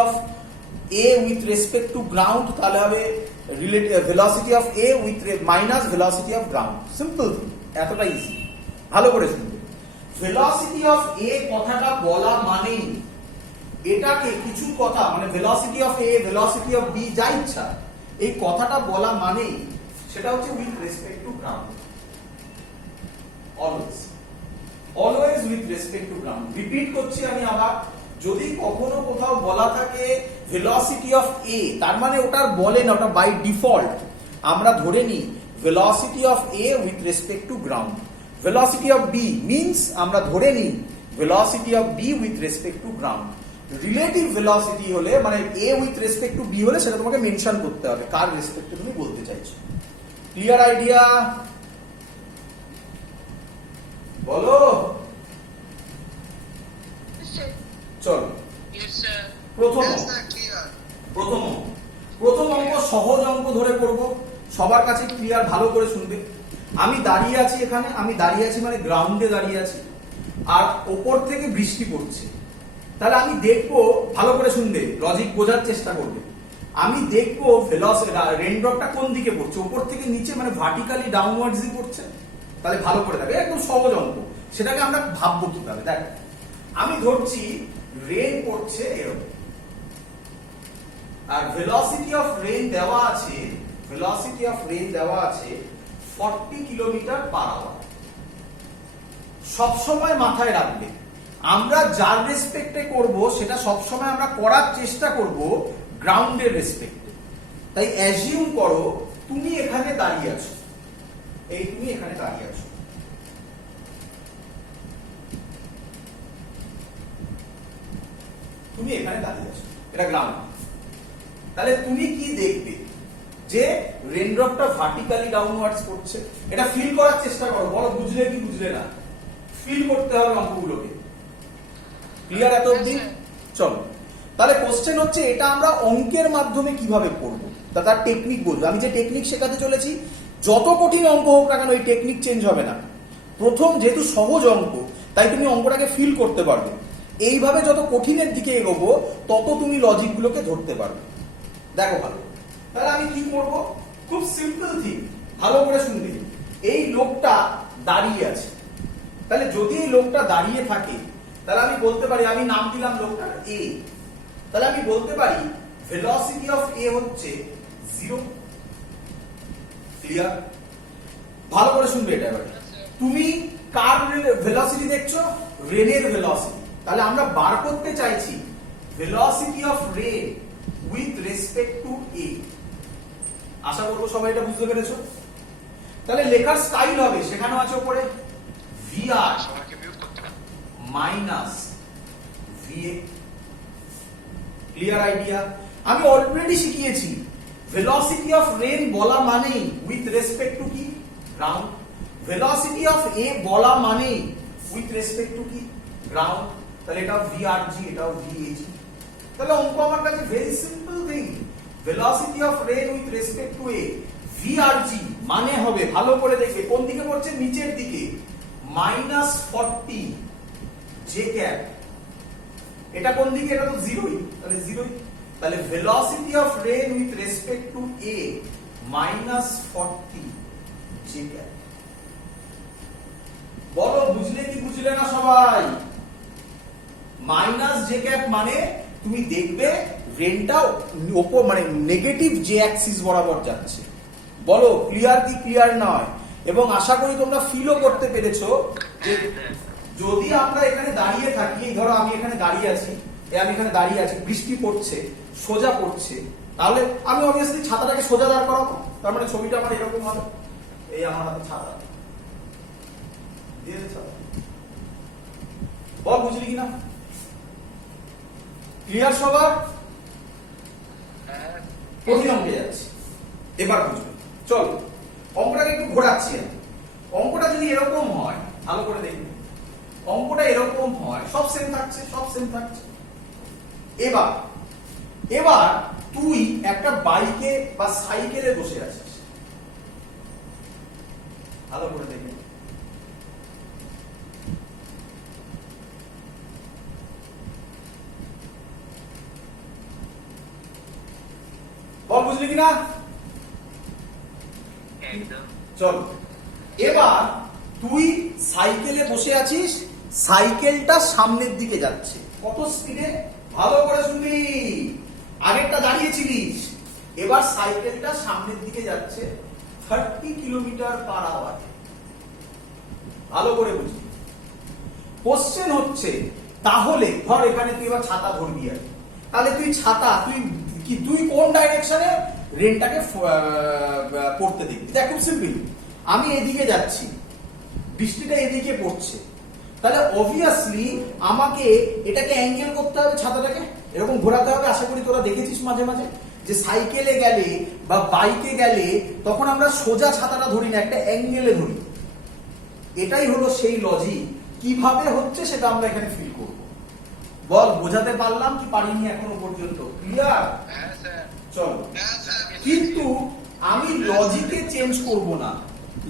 Of a with respect to ground তাহলে হবে velocity of a with minus velocity of ground, simple thing, এতটা easy. ভালো করে শুনবে, velocity of a কথাটা বলা মানেই এটাকে কিছু কথা মানে velocity of a velocity of b যা ইচ্ছা এই কথাটা বলা মানেই সেটা হচ্ছে with respect to ground, always with respect to ground। Repeat করছি আমি আবার, যদি কখনো কোথাও বলা থাকে velocity of a তার মানে ওটার বলে না, ওটা বাই ডিফল্ট আমরা ধরে নিই velocity of a with respect to ground। velocity of b means আমরা ধরে নিই velocity of b with respect to ground। Relative velocity হলে মানে a with respect to b হলে সেটা তোমাকে মেনশন করতে হবে কার রেসপেক্টে তুমি বলতে চাইছো। Clear idea? বলো চলো প্রথম অঙ্ক সহজ অঙ্ক ধরে করব, সবার কাছে ক্লিয়ার, ভালো করে শুনবে। আমি দাঁড়িয়ে আছি এখানে, আমি দাঁড়িয়ে আছি মানে গ্রাউন্ডে দাঁড়িয়ে আছি, আর ওপর থেকে বৃষ্টি পড়ছে। তাহলে আমি দেখবো, ভালো করে শুনবে, লজিক বোঝার চেষ্টা করবে। আমি দেখবো ভেলোসিটি রেইনড্রপটা কোন দিকে পড়ছে, উপর থেকে নিচে মানে ভার্টিক্যালি ডাউনওয়ার্ডসই পড়ছে। তাহলে ভালো করে দেখো, একদম সহজ অঙ্ক, সেটাকে আমরা ভাববো কিভাবে। দেখ আমি ধরছি রেন পড়ছে এরকম, আর ভেলোসিটি অফ রেন দেওয়া আছে, ভেলোসিটি অফ রেন দেওয়া আছে 40 কিলোমিটার পার আওয়ার। সবসময় মাথায় রাখবে আমরা যার রেসপেক্টে করব সেটা সবসময় আমরা করার চেষ্টা করব গ্রাউন্ডের রেসপেক্টে। তাই অ্যাজিউম করো তুমি এখানে দাঁড়িয়ে আছো, এই তুমি এখানে দাঁড়িয়ে আছো, তুমি এখানে দাঁড়িয়ে আছো, এটা গ্রাউন্ড। তাহলে তুমি কি দেখবে যে রেনড্রপটা ভার্টিক্যালি ডাউনওয়ার্ডস পড়ছে। এটা ফিল করার চেষ্টা করো, বলো বুঝলে কি বুঝলে না, ফিল করতে হবে অঙ্কগুলোকে। ক্লিয়ার এত অবধি? চলো তাহলে কোশ্চেন হচ্ছে এটা আমরা অঙ্কের মাধ্যমে কিভাবে করব, তার টেকনিক বলবো। আমি যে টেকনিক শেখাতে চলেছি, যত কঠিন অঙ্ক হোক না কেন ওই টেকনিক চেঞ্জ হবে না। প্রথম যেহেতু সহজ অঙ্ক, তাই তুমি অঙ্কটাকে ফিল করতে পারবে। এইভাবে যত কঠিনের দিকে এগোবো তত তুমি লজিকগুলোকে ধরতে পারবে। দেখো ভালো, তাহলে আমি কি করব, খুব সিম্পল থিং, ভালো করে শুনবে। এই লোকটা দাঁড়িয়ে আছে, তাহলে যদি এই লোকটা দাঁড়িয়ে থাকে তাহলে আমি বলতে পারি, আমি নাম দিলাম লোকটার এ, তাহলে আমি বলতে পারি ভেলোসিটি অফ এ হচ্ছে 0। ক্লিয়ার? ভালো করে শুনবে এটা এবার। তুমি কার ভেলোসিটি দেখছো? রেনের ভেলোসিটি। তাহলে আমরা বার করতে চাইছি velocity of rain with respect to A. আশা করবো সবাই এটা বুঝতে পেরেছো। তাহলে লেখার স্টাইল হবে, সেখানে আছে উপরে VR minus VA. Clear idea? আমি অলরেডি শিখিয়েছি ভেলোসিটি অফ রেন বলা মানেই উইথ রেসপেক্ট টু কি? গ্রাউন্ড। ভেলোসিটি অফ এ বলা মানেই উইথ রেসপেক্ট টু কি? গ্রাউন্ড। তাহলে এটাও ভিআরজি, এটাও ভিএজি। তাহলে অঙ্ক আমার কাছে very simple thing, velocity of rain with respect to A VRG মানে হবে, ভালো করে দেখবে কোন দিকে পড়ছে, নিচের দিকে, -40 জে ক্যাপ। এটা কোন দিকে? এটা তো 0ই, তাহলে 0ই। তাহলে velocity of rain with respect to a -40 j cap. বলো বুঝলে কি বুঝলে না সবাই? মাইনাস জে ক্যাপ মানে তুমি দেখবে রেনটা ওপর মানে নেগেটিভ জে অ্যাক্সিস বরাবর যাচ্ছে। বলো ক্লিয়ার কি ক্লিয়ার নয়? এবং আশা করি তোমরা ফিলও করতে পেরেছো যে যদি আমরা এখানে দাঁড়িয়ে থাকি, ধরো আমি এখানে দাঁড়িয়ে আছি, আমি এখানে দাঁড়িয়ে আছি, বৃষ্টি পড়ছে, সোজা পড়ছে, তাহলে আমি অবভিয়াসলি ছাতাটাকে সোজা দাঁড় করাবো। তার মানে ছবিটা আমার এরকম হবে, এই আমার হাতে ছাতা দিয়েছে, ছাতা। বল বুঝলি কিনা? ক্লিয়ার সবার? কঠিন অঙ্কে যাচ্ছে, এবার বুঝবে। চল অঙ্কটাকে একটু ঘোরাচ্ছি আমি। অঙ্কটা যদি এরকম হয়, ভালো করে দেখবে, অঙ্কটা এরকম হয়, সব সেম থাকছে, সব সেম থাকছে। এবার এবার তুই একটা বাইকে বা সাইকেলে বসে আছিস, ভালো করে দেখবে। বল বুঝলি কিনা? চল এবার তুই সাইকেলে বসে আছিস, সাইকেলটা সামনের দিকে যাচ্ছে কত স্পিডে, ভালো করে শুনবি, আগেরটা দাঁড়িয়েছিলিস, এবার সাইকেলটা সামনের দিকে যাচ্ছে 30 কিলোমিটার পার আওয়ার। ভালো করে বুঝবি। কোশ্চেন হচ্ছে তাহলে ধর এখানে তুই এবার ছাতা ধরবি আর, তাহলে তুই ছাতা তুই কোন ডাইরেকশনে রেনটাকে পড়তে দেখবি? দেখ খুব সিম্পল, আমি এদিকে যাচ্ছি, বৃষ্টিটা এদিকে পড়ছে, তাহলে অবভিয়াসলি আমাকে এটাকে অ্যাঙ্গেল করতে হবে, ছাতাটাকে এরকম ঘোরাতে হবে। আশা করি তোরা দেখেছিস মাঝে মাঝে যে সাইকেলে গেলে বা বাইকে গেলে তখন আমরা সোজা ছাতাটা ধরি না, একটা অ্যাঙ্গেলে ধরি। এটাই হলো সেই লজিক। কিভাবে হচ্ছে সেটা আমরা এখানে ফিল করব। বল বোঝাতে পারলাম কি পারিনি এখনো পর্যন্ত? ক্লিয়ার? চলো, কিন্তু আমি লজিকে চেঞ্জ করব না,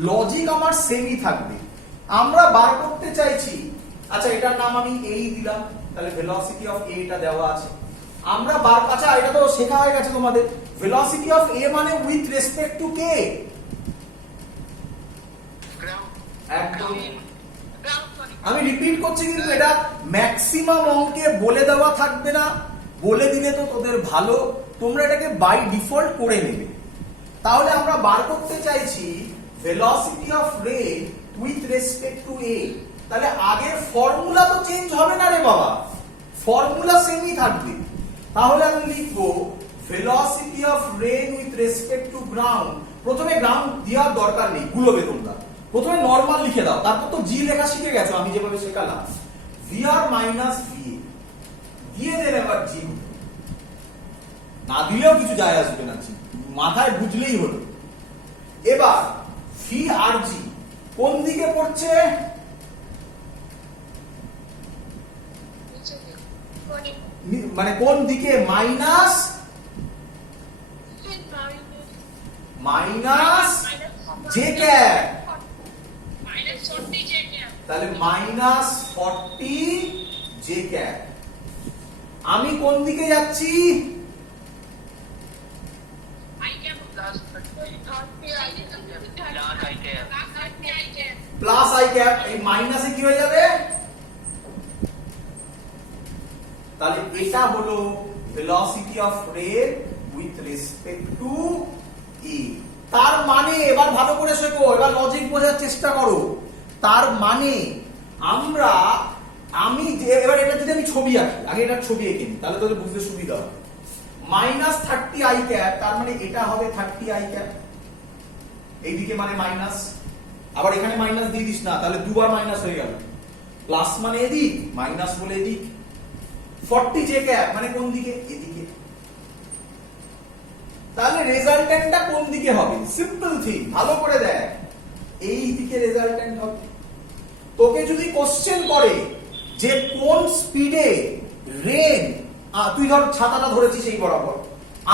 লজিক আমার সেমই থাকবে। আমরা বার করতে চাইছি, আচ্ছা এটার নাম আমি এই দিলাম, তাহলে ভেলোসিটি অফ এ টা দেওয়া আছে। আমরা আচ্ছা এটা তো শেখা হয়ে গেছে তোমাদের, ভেলোসিটি অফ এ মানে উইথ রেসপেক্ট টু কে? একদম। আমি রিপিট করছি, কিন্তু এটা ম্যাক্সিমাম অঙ্কে বলে দেওয়া থাকবে না, বলে দিলে তো তোদের ভালো, তোমরা এটাকে বাই ডিফল্ট করে নেবে। তাহলে আমরা বার করতে চাইছি ভেলোসিটি অফ রে উইথ রেসপেক্ট টু এ, তাহলে আগের ফর্মুলা তো চেঞ্জ হবে না রে বাবা, ফর্মুলা সেমই থাকবে। তাহলে আমি লিখবো velocity of rain with respect to ground. প্রথমে গ্রাউন্ড দেওয়ার দরকার নেই, গুলোবে তোমরা, প্রথমে নরমাল লিখে দাও, তারপর তো জি লেখা শিখে গেছো আমি যেভাবে শেখালাম। ভিআর মাইনাস ভি দিয়ে দেন, এবার জি না দিলেও কিছু যায় আসবে না, জি মাথায় বুঝলেই হলো। এবার ভি আর জি কোন দিকে পড়ছে? মানে কোন দিকে? মাইনাস জে ক্যাপ, তাহলে মাইনাস 40 জে ক্যাপ। আমি কোন দিকে যাচ্ছি? Plus I cap. এই মাইনাসে কি হয়ে যাবে? তাহলে এটা হলো ভেলোসিটি অফ রে উইথ রেসপেক্ট টু ই। তার মানে এবার ভালো করে শেখো, এবার লজিক বোঝার চেষ্টা করো। তার মানে আমি এবার এটা যদি আমি ছবি আঁকি, আগে এটা ছবি এঁকে নিই, তাহলে তোদের বুঝতে সুবিধা হবে। মাইনাস 30 আই ক্যাপ, তার মানে এটা হবে 30 আই ক্যাপ, এইদিকে মানে মাইনাস, আবার এখানে মাইনাস দিয়ে দিস না, তাহলে দুবার মাইনাস হয়ে গেল। প্লাস মানে এদিক, মাইনাস বলে এদিক। 40 জে ক্যাপ মানে কোন দিকে? এদিকে। তাহলে রেজাল্টেন্টটা কোন দিকে হবে? সিম্পল থিং, ভালো করে দেখ, এই দিকে রেজাল্টেন্ট হবে। তোকে যদি কোশ্চেন করে যে কোন স্পিডে রেন, তুই ধর ছাতাটা ধরেছিস এই বরাবর,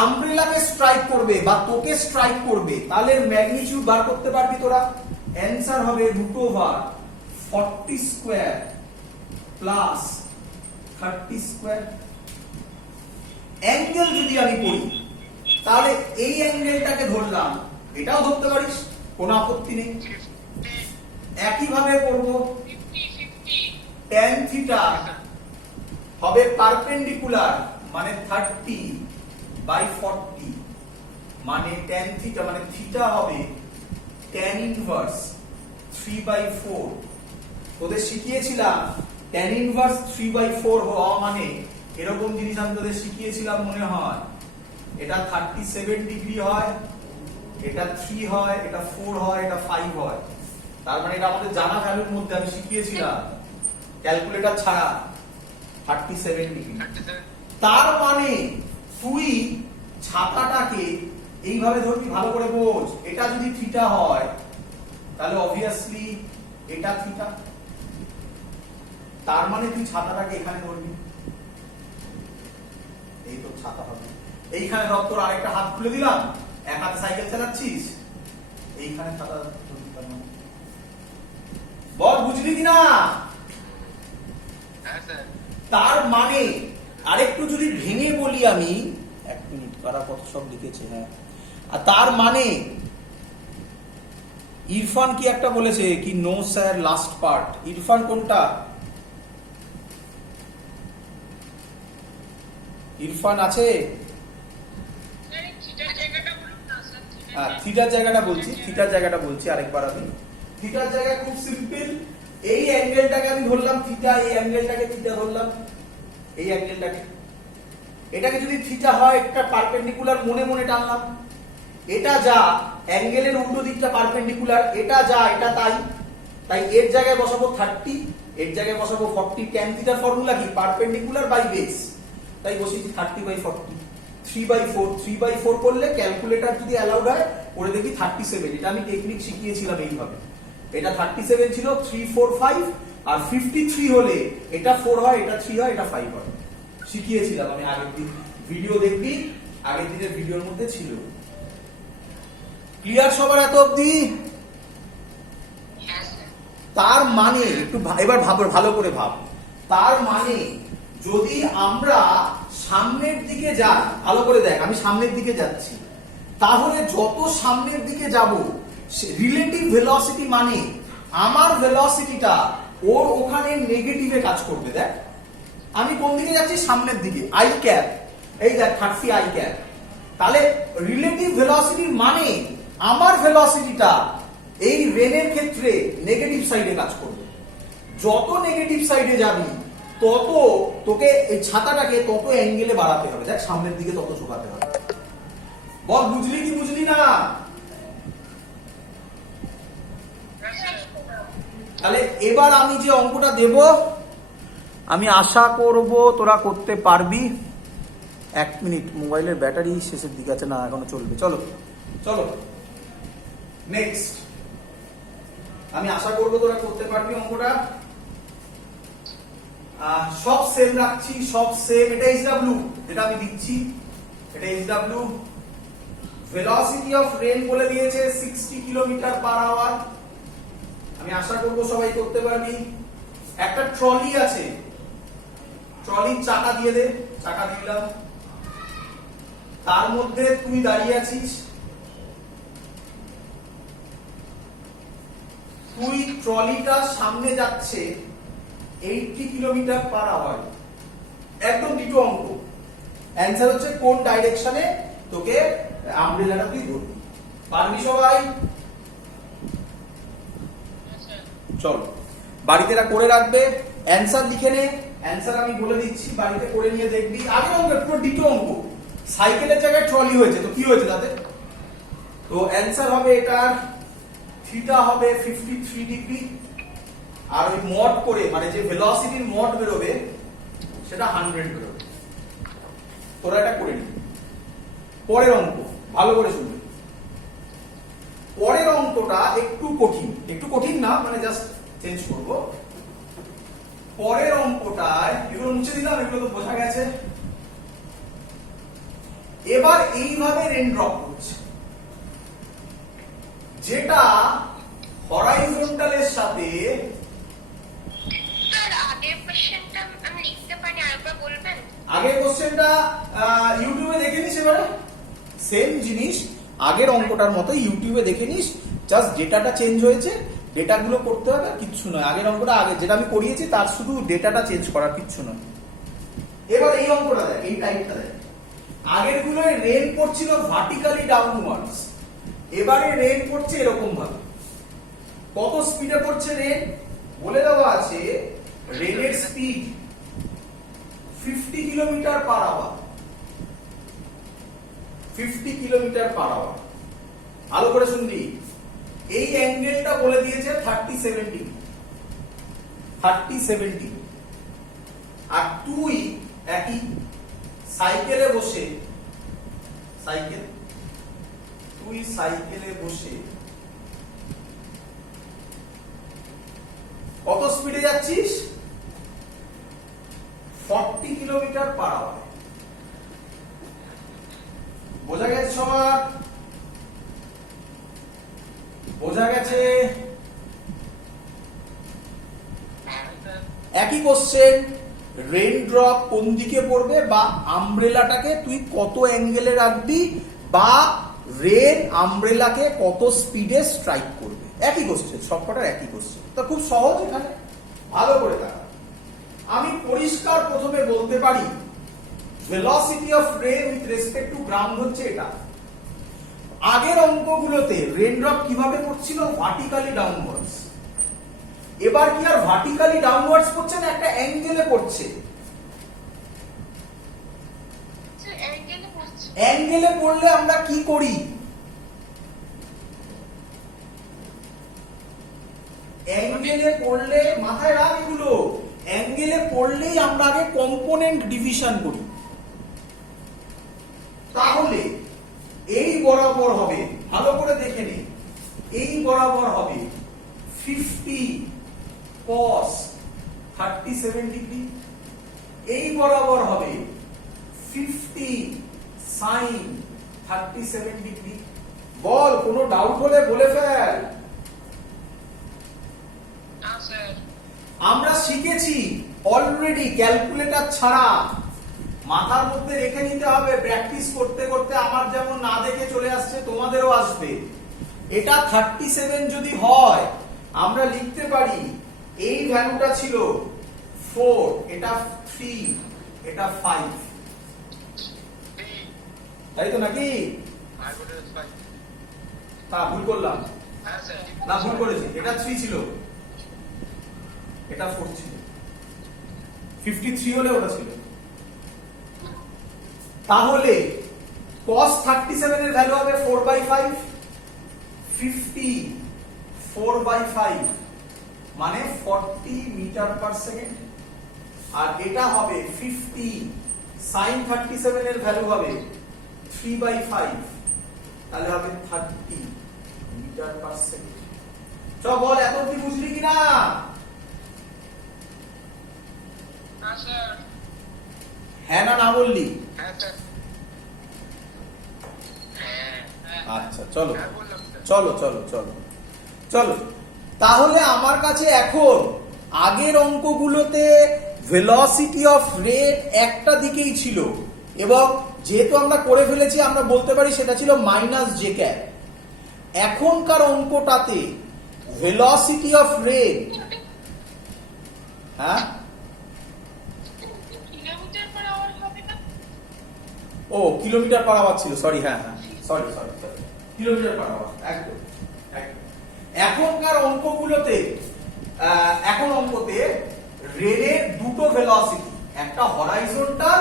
আমব্রেলাকে স্ট্রাইক করবে বা তোকে স্ট্রাইক করবে, তাহলে ম্যাগনিটিউড বার করতে পারবি তোরা? অ্যান্সার হবে √40 স্কয়ার প্লাস 30 স্কয়ার। অ্যাঙ্গেল যদি আমি করি, তাহলে এই অ্যাঙ্গেলটাকে ধরলাম, এটাও ধরতে পারিস, কোনো আপত্তি নেই। একইভাবে করব, tan থিটা হবে পারপেন্ডিকুলার মানে 30/40, মানে tan থিটা মানে থিটা হবে tan ইনভার্স 3/4। তোদের শিখিয়েছিলাম tan ইনভার্স 3/4 হওয়া মানে এরকম জিনিস আমি তোদের শিখিয়েছিলাম মনে হয়, এটা 37 ডিগ্রি হয়, এটা 3 হয়, এটা 4 হয়, এটা 5 হয়। তার মানে এটা আমাদের জানা ভ্যালুর মধ্যে আমি শিখিয়েছিলাম ক্যালকুলেটর ছাড়া 37 ডিগ্রি। তার মানে তুই ছাতাটাকে এইভাবে ধরবি, ভালো করে বোঝ। এটা যদি থিটা হয় তাহলে অবভিয়াসলি এটা থিটা, তার মানে তুই ছাতাটাকে এখানে ধরবি, এই তো ছাতা হবে। এইখানে ধর তোর আরেকটা হাত খুলে দিলাম, এক হাতে সাইকেল চালাচ্ছিস, এইখানে ছাতা ধরবি। তার মানে বল বুঝলি কিনা? তার মানে আরেকটু যদি ভেঙে বলি আমি, এক মিনিট কারা কত সব লিখেছে। হ্যাঁ, আর তার মানে ইরফান কি একটা বলেছে কি no sir last part, Irfan কোনটা? ইরফান আছে? হ্যাঁ, থিটার জায়গাটা বলছি আরেকবার। আমি থিটার জায়গা খুব সিম্পল, এই অ্যাঙ্গেলটাকে আমি ধরলাম থিটা, এই অ্যাঙ্গেলটাকে থিটা ধরলাম, এই অ্যাঙ্গেলটাকে, এটাকে যদি থিটা হয় একটা পারপেন্ডিকুলার মনে মনে টানলাম, এটা যা অ্যাঙ্গেলের উল্টো দিকটা পারপেন্ডিকুলার, এটা যা এটা তাই, তাই এর জায়গায় বসাবো 30, এর জায়গায় বসাবো 40। ট্যান থিটার ফর্মুলা কি? পারপেন্ডিকুলার বাই বেস, তাই বসিয়েছি 30/40, 3/4, 3/4 করলে ক্যালকুলেটর যদি অ্যালাউড হয় করে দেখি 37। এটা আমি টেকনিক শিখিয়েছিলাম এইভাবে। এটা 37 ছিল, 3, 4, 5, আর 53 হলে এটা 4 হয়, এটা 3 হয়, এটা 5 হয়। শিখিয়েছিলাম আমি আগের দিন, ভিডিও দেখবি, আগের দিনের ভিডিওর মধ্যে ছিল। ক্লিয়ার সবার এত অবধি? তার মানে একটু এবার ভালো করে ভাব, তার মানে যদি আমরা সামনের দিকে যাই, ভালো করে দেখ, আমি সামনের দিকে যাচ্ছি, তাহলে যত সামনের দিকে যাব রিলেটিভ ভেলোসিটি মানে আমার ভেলোসিটিটা ওর ওখানে নেগেটিভে কাজ করবে। দেখ আমি কোন দিকে যাচ্ছি? সামনের দিকে, আই ক্যাপ, এই দেখ 30 আই ক্যাপ। তাহলে রিলেটিভ ভেলোসিটির মানে আমার ভেলোসিটিটা এই রেনের ক্ষেত্রে নেগেটিভ সাইডে কাজ করবে। যত নেগেটিভ সাইডে যাবি তত তোকে এই ছাতাটাকে তত অ্যাঙ্গেলে বাড়াতে হবে। দেখ সামনের দিকে তত ঝোঁকাতে হবে। বল বুঝলি কি বুঝলি না? তাহলে এবার আমি যে অঙ্কটা দেব, আমি আশা করব তোরা করতে পারবি। 1 মিনিট, মোবাইলের ব্যাটারি শেষের দিকে আছে, না এখনো চলবে। চলো চলো নেক্সট। আমি আশা করব তোরা করতে পারবি অঙ্কটা। সব সেম রাখছি, সব সেম। এটা SW, এটা আমি দিচ্ছি, এটা SW। ভেলোসিটি অফ রেন বলে দিয়েছে 60 km/h। আমি আশা করব সবাই করতে পারবি। একটা ট্রলি আছে, ট্রলির চাকা দিয়ে দে, চাকা দিলাম, তার মধ্যে তুই দাঁড়িয়ে আছিস, তুই ট্রলিটা সামনে যাচ্ছে 80 km/h, একদম দুটো অঙ্ক। অ্যান্সার হচ্ছে কোন ডাইরেকশনে তোকে আমব্রেলাটা তুই ধরবি। পারবি সবাই? চল বাড়িতে এরা করে রাখবে, অ্যান্সার লিখে নে। অ্যান্সার আমি বলে দিচ্ছি, বাড়িতে করে নিয়ে দেখবি। আগের অঙ্ক পুরো দ্বিতীয় অঙ্ক, সাইকেলের জায়গায় ট্রলি হয়েছে, তো কি হয়েছে তাতে? তো অ্যান্সার হবে এটার থিটা হবে 53 ডিগ্রি, আর ওই মড করে মানে যে ভেলোসিটির মড বেরোবে সেটা 100 বেরোবে। তোরা এটা করে নিবি। পরের অঙ্ক ভালো করে শুনবি। পরের অঙ্কটা একটু কঠিন, একটু কঠিন না, মানে জাস্ট চেঞ্জ করব। পরের অঙ্কটায় এগুলো মুছে দিলাম, এগুলো তো বোঝা গেছে। এবার এইভাবে রেন ড্রপ করছে, যেটা হরাইজন্টালের সাথে। স্যার আগের কোশ্চেনটা আমি লিখতে পারি, আরেকবার বলবেন? আগের কোশ্চেনটা ইউটিউবে দেখে নিস, এবারে সেম জিনিস আগের অঙ্কটার মতো ইউটিউবে দেখে নিস, জাস্ট ডেটাটা চেঞ্জ হয়েছে, ডেটাগুলো করতে হবে, আর কিচ্ছু নয়। আগের অঙ্কটা আগে যেটা আমি করিয়েছি তার শুধু ডেটাটা চেঞ্জ করার, কিচ্ছু নয়। এবার এই অঙ্কটা দেখ, এই টাইপটা দেখ। আগের গুলোয় রেন পড়ছিল ভার্টিক্যালি ডাউনওয়ার্ডস, এবারে রেন পড়ছে এরকম ভাবে। কত স্পিডে পড়ছে রেন বলে দেওয়া আছে, রেনের স্পিড 50 km/h, 50 km/h। ভালো করে শুনবি, এই অ্যাঙ্গেলটা বলে দিয়েছে 37 ডিগ্রি, 37 ডিগ্রি। আর তুই একই সাইকেলে বসে, সাইকেলে বসে কত স্পিডে যাচ্ছিস? 40 km/h। বোঝা গেছে সবার? বোঝা গেছে? একই কোশ্চেন, রেন ড্রপ কোন দিকে পড়বে বা আমব্রেলাটাকে তুই কত অ্যাঙ্গেলে রাখবি বা রেন আমব্রেলাকে কত স্পিডে স্ট্রাইক করবে, একই কোশ্চেন, সবকটার একই কোশ্চেন। তো খুব সহজ এখানে, ভালো করে দেখা। আমি পরিষ্কার প্রথমে বলতে পারি velocity of rain with respect to ground হচ্ছে এটা। আগের অঙ্কগুলোতে রেন ড্রপ কিভাবে পড়ছিল? Vertically downwards. এবার কি আর ভার্টিক্যালি ডাউনওয়ার্ডস পড়ছে না, একটা অ্যাঙ্গেলে পড়ছে। অ্যাঙ্গেলে পড়লে আমরা কি করি? অ্যাঙ্গেলে পড়লে মাথায় রাখ এগুলো, অ্যাঙ্গেলে পড়লেই আমরা আগে কম্পোনেন্ট ডিভিশন করি। তাহলে এই বরাবর হবে, ভালো করে দেখে নে, এই বরাবর হবে 50 cos 37 ডিগ্রি, এই বরাবর হবে 50 sin 37 ডিগ্রি। বল, কোনো ডাউট হলে বলে ফেল। আমরা শিখেছি অলরেডি ক্যালকুলেটর ছাড়া, মাথার মধ্যে রেখে নিতে হবে, প্র্যাকটিস করতে করতে আমার যেমন না দেখে চলে আসছে তোমাদেরও আসবে। এটা 37 যদি হয় আমরা লিখতে পারি এই ভ্যালুটা ছিল 4, এটা 3, এটা 5, তাই তো নাকি? তা ভুল করলাম না? ভুল করেছি, এটা 3 ছিল, এটা 4 ছিল, 53 হলে ওটা ছিল। তাহলে cos 37 এর ভ্যালু হবে 4/5, 50 4/5 মানে 40 মিটার পার সেকেন্ড। আর এটা হবে 50 sin 37 এর ভ্যালু হবে 3/5, তাহলে হবে 30 মিটার পার সেকেন্ড। চল বল, এত অবধি বুঝলি কিনা? হ্যাঁ না না বললি? আচ্ছা চলো চলো চলো চলো চলো। তাহলে আমার কাছে এখন আগের অঙ্কগুলোতে ভেলোসিটি অফ রেন একটা দিকেই ছিল, এবং যেহেতু আমরা করে ফেলেছি আমরা বলতে পারি সেটা ছিল মাইনাস জে ক্যাপ। এখনকার অঙ্কটাতে ভেলোসিটি অফ রেন, হ্যাঁ ও কিলোমিটার পার আওয়ার ছিল, সরি, হ্যাঁ হ্যাঁ sorry sorry sorry, kilometre per hour, একদম একদম। এখনকার অঙ্কগুলোতে এখন অঙ্কতে রেনের দুটো ভেলোসিটি, একটা হরাইজন্টাল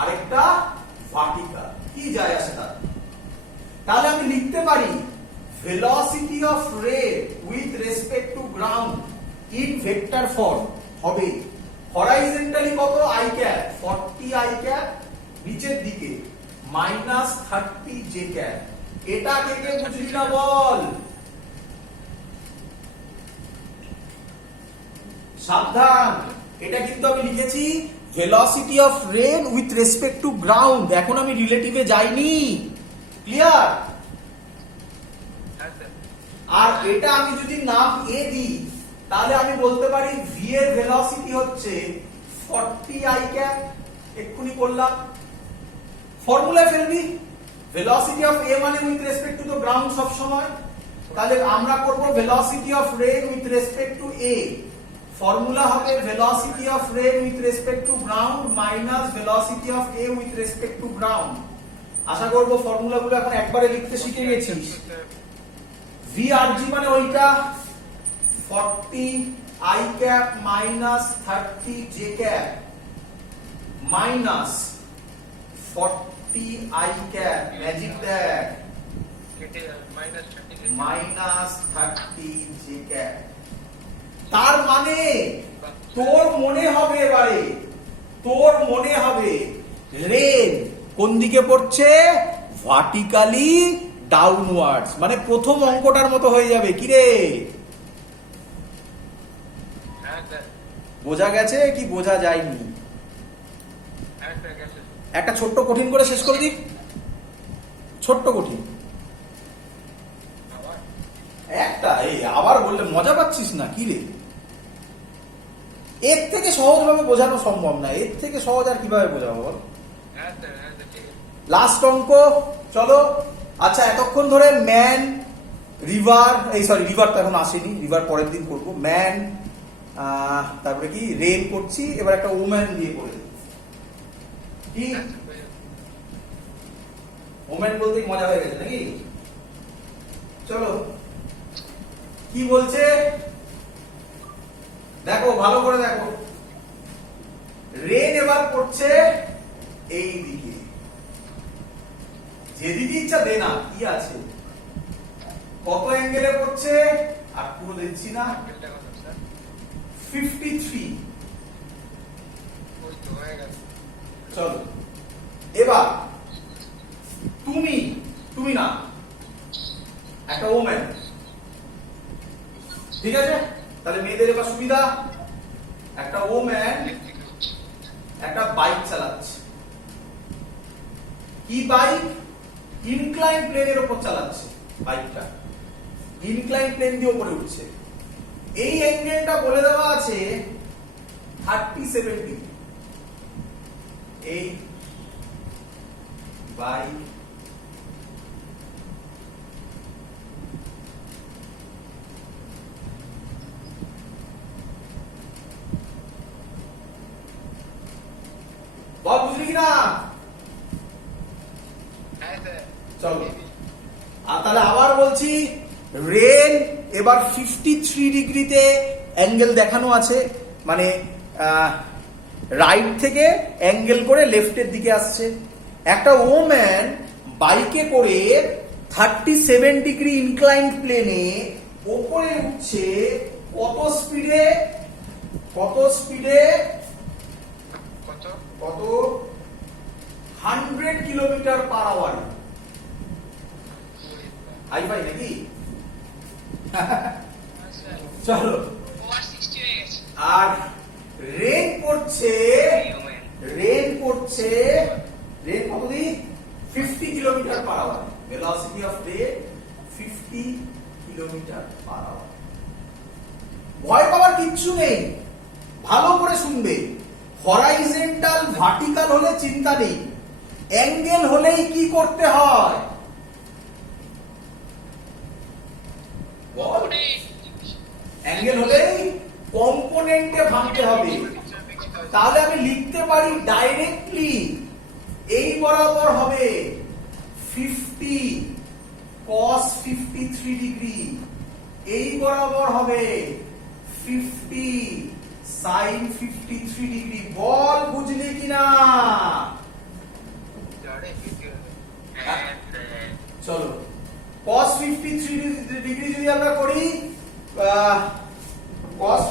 আর একটা ভার্টিক্যাল, কি যায় আসে তার? তাহলে আমি লিখতে পারি velocity of rain with respect to ground in vector form হবে হরাইজন্টালি কত? আই ক্যাপ 40 আই ক্যাপ, নিচের দিকে -30 জে ক্যাপ। এটা কে কে বুঝলি না বল? সাবধান, এটা কিন্তু আমি লিখেছি velocity of rain with respect to ground, এখন আমি রিলেটিভে যাইনি। ক্লিয়ার? আর এটা আমি যদি নাম এ দিই তাহলে আমি বলতে পারি ভি এর ভেলোসিটি হচ্ছে 40 আই ক্যাপ, এক্ষুনি করলাম। ফর্মুলা ফেলবি, ভেলোসিটি অফ এ মানে with respect to the ground সব সময়, তাহলে আমরা করব velocity of rain with respect to A. Formula হবে velocity of rain with respect to ground minus velocity of A with respect to ground. আশা করব ফর্মুলাগুলো এখন একবারে লিখতে শিখে গেছিস। ভি আর জি মানে ওইটা 40 i cap minus 30 J cap minus 40 i cap, magic দেখ, মাইনাস 30 জে ক্যাপ। তার মানে তোর মনে হবে, এবারে তোর মনে হবে রেন কোন দিকে পড়ছে? ভার্টিক্যালি ডাউনওয়ার্ডস, মানে প্রথম অঙ্কটার মতো হয়ে যাবে। কি রে, বোঝা গেছে কি বোঝা যায়নি? একটা ছোট্ট কঠিন করে শেষ করে দিই, ছোট্ট কঠিন একটা। এই আবার বললে মজা পাচ্ছিস না কি রে? এর থেকে সহজভাবে বোঝানো সম্ভব না, এর থেকে সহজ আর কিভাবে বোঝাবো বল? হ্যাঁ স্যার, হ্যাঁ স্যার, ঠিক আছে। লাস্ট অঙ্ক চলো। আচ্ছা এতক্ষণ ধরে ম্যান, রিভার, এই সরি রিভার তো এখন আসেনি, রিভার পরের দিন করবো। ম্যান, তারপরে কি রেন করছি, এবার একটা ওম্যান দিয়ে করে দিই। কি হ্যাঁ স্যার, হয়ে যাবে। ওম্যান বলতেই মজা হয়ে গেছে নাকি? চলো কি বলছে দেখো, ভালো করে দেখো। রেন এবার পড়ছে এই দিকে, যেদিকে ইচ্ছা দে না, কি আছে? কত অ্যাঙ্গেলে পড়ছে আর পুরো দেখছি না, আঙ্কেলটা কত স্যার? 53। ওই তো হয়ে গেল। চলো এবার তুমি, তুমি না, একটা ওম্যান, ঠিক আছে? তাহলে মেয়েদের এবার সুবিধা, একটা ওম্যান একটা বাইক চালাচ্ছে। কি বাইক? ইনক্লাইন প্লেনের উপর চালাচ্ছে বাইকটা, ইনক্লাইন প্লেন দিয়ে উপরে উঠছে। এই অ্যাঙ্গেলটা বলে দেওয়া আছে 37 ডিগ্রি। এই বাইক বল, বুঝলি কিনা? হ্যাঁ স্যার। চলো আর তাহলে আবার বলছি, রেন এবার 53 ডিগ্রিতে অ্যাঙ্গেল দেখানো আছে, মানে রাইট থেকে অ্যাঙ্গেল করে লেফটের দিকে আসছে। একটা ওম্যান বাইকে করে 37 ডিগ্রি ইনক্লাইন্ড প্লেনে ওপরে উঠছে কত স্পিডে? কত স্পিডে? কত? কত? 100 kilometre per hour. Hi fi নাকি? হ্যাঁ স্যার। চলো, ওভার 60 হয়ে গেছে। আর রেন পড়ছে, রেন পড়ছে, রেন কত দি? 50 kilometre per hour. Velocity of rain 50 kilometre per hour. ভয় পাওয়ার কিচ্ছু নেই, ভালো করে শুনবে। হরাইজন্টাল ভার্টিক্যাল হলে চিন্তা নেই, অ্যাঙ্গেল হলেই কি করতে হয়? বল। অ্যাঙ্গেল হলেই কম্পোনেন্টে ভাঙতে হবে। তাহলে আমি লিখতে পারি ডাইরেক্টলি এই বরাবর হবে 50 cos 53 ডিগ্রি, এই বরাবর হবে 50 sin 53 ডিগ্রি। বল বুঝলি কিনা? জানে কি কি হবে? হ্যাঁ স্যার। চলো cos 53 ডিগ্রি যদি আমরা করি, cos